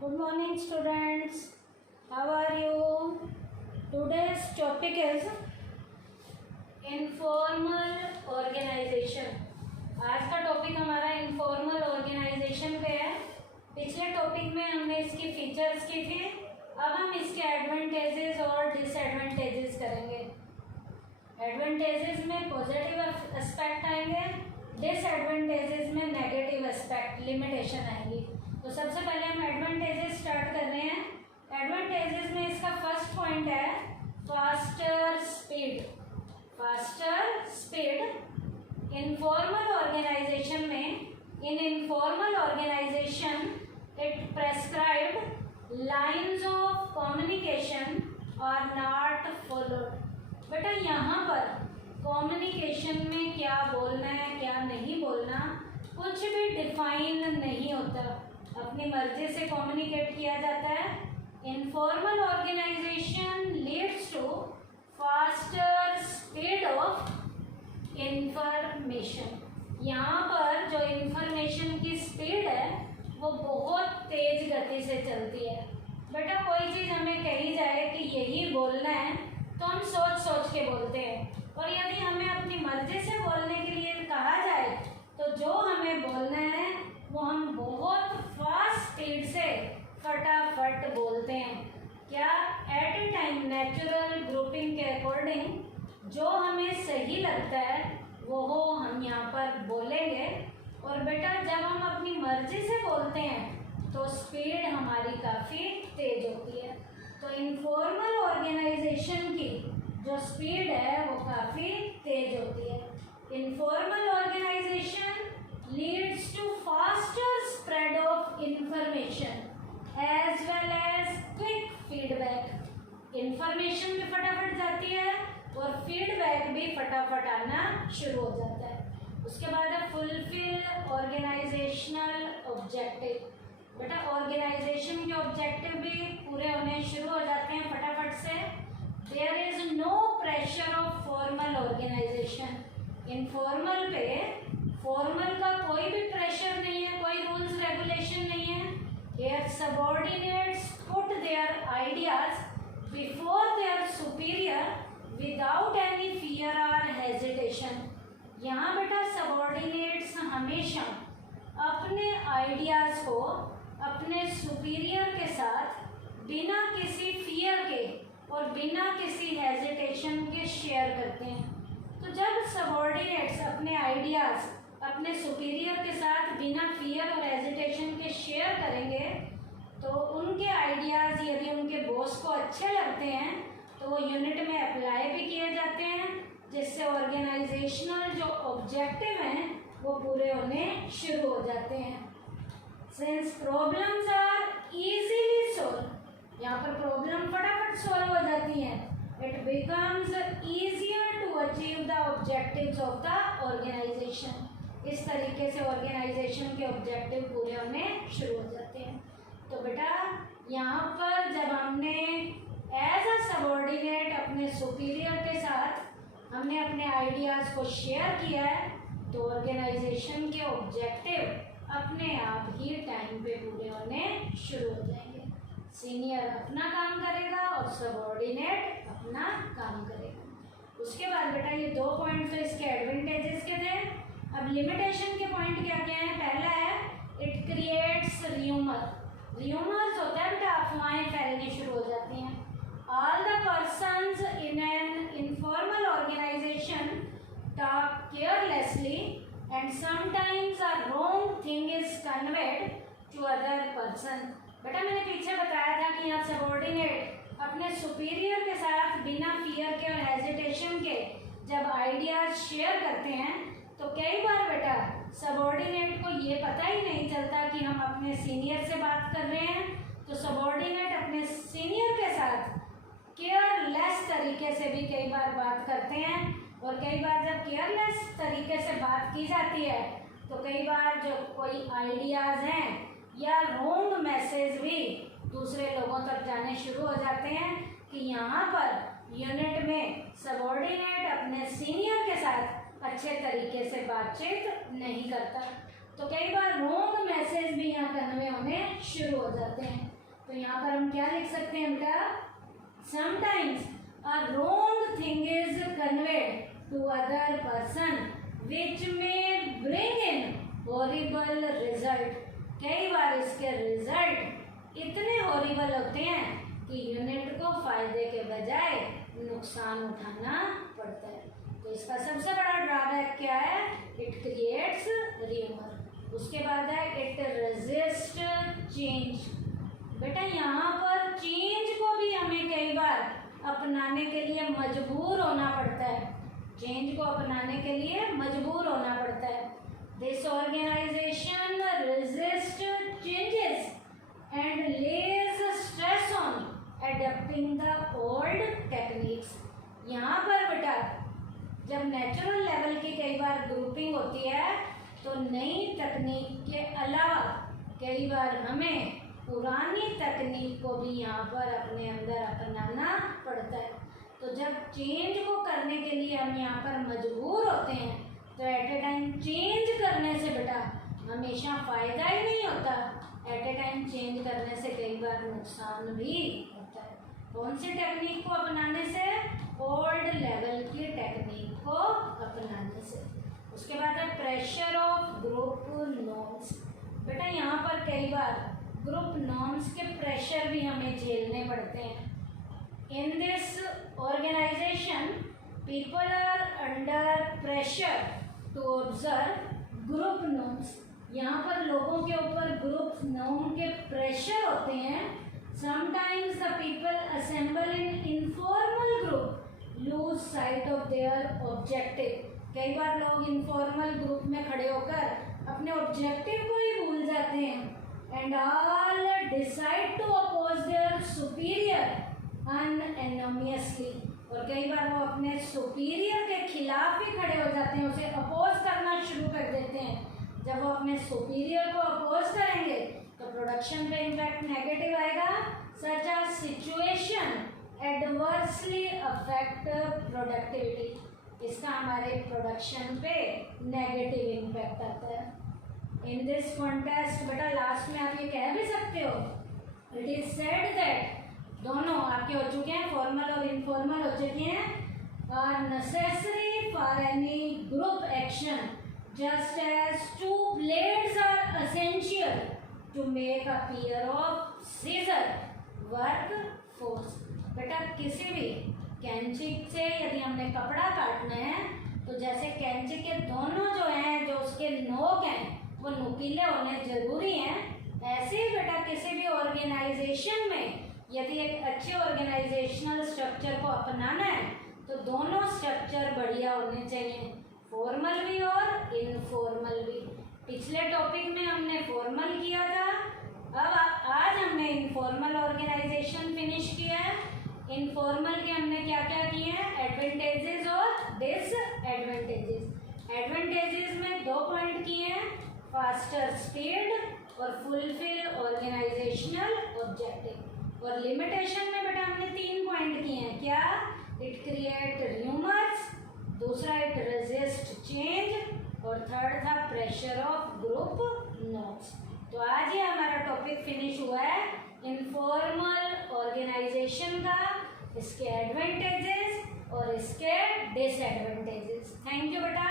Good morning students. How are you? Today's topic is informal organization. आज का topic हमारा informal organization पे है. पिछले टॉपिक में हमने इसकी फीचर्स की थी. अब हम इसके एडवांटेजेस और डिसएडवांटेजेस करेंगे. एडवांटेजेस में पॉजिटिव एस्पेक्ट आएंगे, डिसएडवांटेजेस में नेगेटिव एस्पेक्ट लिमिटेशन आएंगी. तो सबसे पहले हम एडवांटेजेस स्टार्ट कर रहे हैं. एडवांटेजेस में इसका फर्स्ट पॉइंट है faster speed. Faster speed informal organisation में, in informal organisation it prescribed lines of communication are not followed. बेटा यहाँ पर कम्युनिकेशन में क्या बोलना है क्या नहीं बोलना कुछ भी डिफाइन नहीं होता, अपनी मर्जी से कम्युनिकेट किया जाता है. Informal organization leads to faster speed of information. यहाँ पर जो इंफॉर्मेशन की स्पीड है वो बहुत तेज गति से चलती है. बेटा कोई चीज़ हमें कही जाए कि यही बोलना है तो हम सोच सोच के बोलते हैं, और यदि हमें अपनी मर्जी से बोलने के लिए कहा जाए तो जो हमें बोलना है वो हम बहुत फास्ट स्पीड से फटाफट बोलते हैं. क्या at a time natural grouping के अकॉर्डिंग जो हमें सही लगता है वो हम यहाँ पर बोलेंगे. और बेटा जब हम अपनी मर्जी से बोलते हैं तो स्पीड हमारी काफ़ी तेज होती है. तो इनफॉर्मल ऑर्गेनाइजेशन की जो स्पीड है वो काफ़ी तेज होती है. Informal organization leads to faster spread of information as well as quick feedback. Information भी फटाफट जाती है और फीडबैक भी फटाफट आना शुरू हो जाता है. उसके बाद है फुलफिल ऑर्गेनाइजेशनल ऑब्जेक्टिव. बेटा ऑर्गेनाइजेशन के ऑब्जेक्टिव भी पूरे होने शुरू हो जाते हैं फटाफट से. There is no pressure of formal organization. Informal पे फॉर्मल का कोई भी प्रेशर नहीं है, कोई रूल्स रेगुलेशन नहीं है. Their subordinates put their ideas before their superior without any fear or hesitation. यहाँ बेटा सबॉर्डिनेट्स हमेशा अपने आइडियाज़ को अपने सुपीरियर के साथ बिना किसी फियर के और बिना किसी हेजिटेशन के शेयर करते हैं. तो जब सबॉर्डिनेट्स अपने आइडियाज़ अपने सुपीरियर के साथ बिना फियर और हेजिटेशन के शेयर करेंगे तो उनके आइडियाज़ यदि उनके बॉस को अच्छे लगते हैं तो वो यूनिट में अप्लाई भी किए जाते हैं, जिससे ऑर्गेनाइजेशनल जो ऑब्जेक्टिव हैं वो पूरे होने शुरू हो जाते हैं. Since problems are easily solve, यहाँ पर प्रॉब्लम फटाफट सॉल्व हो जाती हैं. It becomes easier to achieve the objectives of the organization. इस तरीके से ऑर्गेनाइजेशन के ऑब्जेक्टिव पूरे होने शुरू हो जाते हैं. तो बेटा यहाँ पर जब हमने एज अ सबॉर्डिनेट अपने सुपीरियर के साथ हमने अपने आइडियाज़ को शेयर किया है तो ऑर्गेनाइजेशन के ऑब्जेक्टिव अपने आप ही टाइम पे पूरे होने शुरू हो जाएंगे. सीनियर अपना काम करेगा और सबॉर्डिनेट अपना काम करेगा. उसके बाद बेटा ये दो पॉइंट तो इसके एडवांटेजेस के थे. अब लिमिटेशन के पॉइंट क्या क्या है. पहला है इट क्रिएट्स र्यूमर. र्यूमर्स होता है बेटा अफवाहें फैलनी शुरू हो जाती हैं. All the persons in an informal organization talk carelessly and sometimes a wrong thing is conveyed to other person. बेटा मैंने पीछे बताया था कि यहाँ सबॉर्डिनेट अपने सुपीरियर के साथ बिना फियर के और हेजिटेशन के जब आइडियाज शेयर करते हैं तो कई बार बेटा सबॉर्डिनेट को ये पता ही नहीं चलता कि हम अपने सीनियर से बात कर रहे हैं. तो सबॉर्डिनेट अपने सीनियर के साथ केयरलेस तरीके से भी कई बार बात करते हैं, और कई बार जब केयरलेस तरीके से बात की जाती है तो कई बार जो कोई आइडियाज़ हैं या रॉन्ग मैसेज भी दूसरे लोगों तक जाने शुरू हो जाते हैं कि यहाँ पर यूनिट में सबॉर्डिनेट अपने सीनियर के साथ अच्छे तरीके से बातचीत नहीं करता. तो कई बार रॉन्ग मैसेज भी यहाँ कन्वे होने शुरू हो जाते हैं। तो यहाँ पर हम क्या लिख सकते हैं बेटा, sometimes a wrong thing is conveyed to other person which may bring in horrible result. कई बार इसके रिजल्ट इतने हॉरिबल होते हैं कि यूनिट को फायदे के बजाय नुकसान उठाना पड़ता है। तो इसका सबसे बड़ा ड्रॉबैक क्या है, इट क्रिएट्स र्यूमर। उसके बाद है इट रेजिस्ट चेंज। बेटा यहाँ पर चेंज को भी हमें कई बार अपनाने के लिए मजबूर होना पड़ता है, चेंज को अपनाने के लिए मजबूर होना पड़ता है। This organization resist changes and lays stress on adapting the old techniques. यहाँ पर बेटा जब नेचुरल लेवल की कई बार ग्रुपिंग होती है तो नई तकनीक के अलावा कई बार हमें पुरानी तकनीक को भी यहाँ पर अपने अंदर अपनाना पड़ता है। तो जब चेंज को करने के लिए हम यहाँ पर मजबूर होते हैं तो एट ए टाइम चेंज करने से बेटा हमेशा फ़ायदा ही नहीं होता, एट ए टाइम चेंज करने से कई बार नुकसान भी होता है। कौन सी टेक्निक को अपनाने से, ओल्ड लेवल की टेक्निक को अपनाने से। उसके बाद है प्रेशर ऑफ ग्रुप नॉर्म्स। बेटा यहाँ पर कई बार ग्रुप नॉर्म्स के प्रेशर भी हमें झेलने पड़ते हैं। In this organization people are under pressure to observe group norms. यहाँ पर लोगों के ऊपर ग्रुप नॉर्म के प्रेशर होते हैं। Sometimes the people assemble in informal group lose sight of their objective. कई बार लोग इनफॉर्मल ग्रुप में खड़े होकर अपने ऑब्जेक्टिव को ही भूल जाते हैं। And all decide to oppose their superior unanimously. और कई बार वो अपने सुपीरियर के खिलाफ ही खड़े हो जाते हैं, उसे अपोज करना शुरू कर देते हैं। जब वो अपने सुपीरियर को अपोज करेंगे तो प्रोडक्शन पे इम्पैक्ट नेगेटिव आएगा। Such a situation adversely affect productivity. इसका हमारे प्रोडक्शन पे नेगेटिव इम्पैक्ट आता है। इन दिस कॉन्टेस्ट बेटा लास्ट में आप ये कह भी सकते हो, इट इज सेड दैट दोनों आपके हो चुके हैं, फॉर्मल और इनफॉर्मल हो चुके हैं, are necessary for any group action just as two blades are essential to make a pair of scissor work force. बेटा किसी भी कैंची से यदि हमने कपड़ा काटना है तो जैसे कैंची के दोनों जो हैं, जो उसके नोक हैं वो नुकीले होने जरूरी हैं, ऐसे ही बेटा किसी भी ऑर्गेनाइजेशन में यदि एक अच्छे ऑर्गेनाइजेशनल स्ट्रक्चर को अपनाना है तो दोनों स्ट्रक्चर बढ़िया होने चाहिए, फॉर्मल भी और इनफॉर्मल भी। पिछले टॉपिक में हमने फॉर्मल किया था, अब आज हमने इनफॉर्मल ऑर्गेनाइजेशन फिनिश किया है। इनफॉर्मल के हमने क्या क्या किए हैं, एडवांटेजेस और डिसएडवांटेजेस। एडवांटेजेस में 2 पॉइंट किए हैं, फास्टर स्पीड और फुलफिल ऑर्गेनाइजेशनल ऑब्जेक्टिव। और लिमिटेशन में बेटा हमने 3 पॉइंट किए हैं, क्या, इट क्रिएट र्यूमर्स, दूसरा इट रेजिस्ट चेंज और थर्ड था प्रेशर ऑफ ग्रुप नॉर्म्स। तो आज ये हमारा टॉपिक फिनिश हुआ है इनफॉर्मल ऑर्गेनाइजेशन का, इसके एडवांटेजेस और इसके डिसएडवांटेजेस। थैंक यू बेटा।